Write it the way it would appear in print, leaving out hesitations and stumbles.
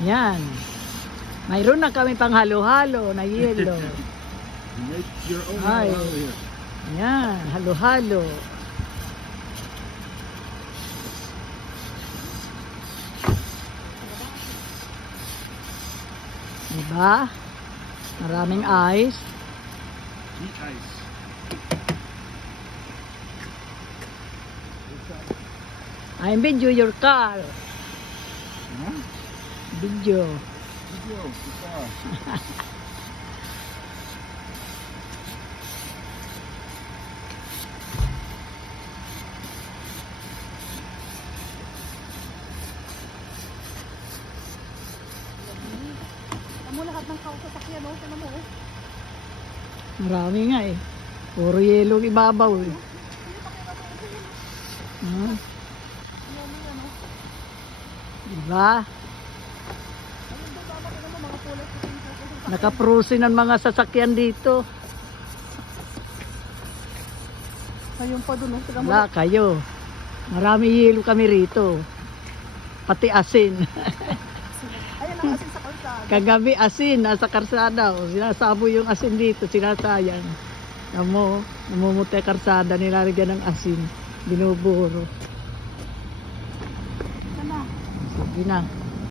Yan. Mayroon na kami pang halo-halo na yelo. Make your own Ay. halo here. Yan, halo-halo. Diba? Maraming ice. Eat ice. I video your car. Huh? Video. Video. Guitar. Amo lahat ng kao sa sakyan, no? Tingnan mo, oh. Marami nga eh. Puro yelo ang ibabaw eh. Hmm? Diba? Nakaprosin ang mga sasakyan dito. Ayun pa dun, oh. Tingnan mo. Wala kayo. Marami yelo kami rito. Pati asin. Ayun ang asin sa kalsada. Kagabi asin nasa karsada. O, sinasabo yung asin dito. Sinasayang. Namo, namumutay karsada. Nilalagyan ng asin. Binuburo. Sana. Sige na.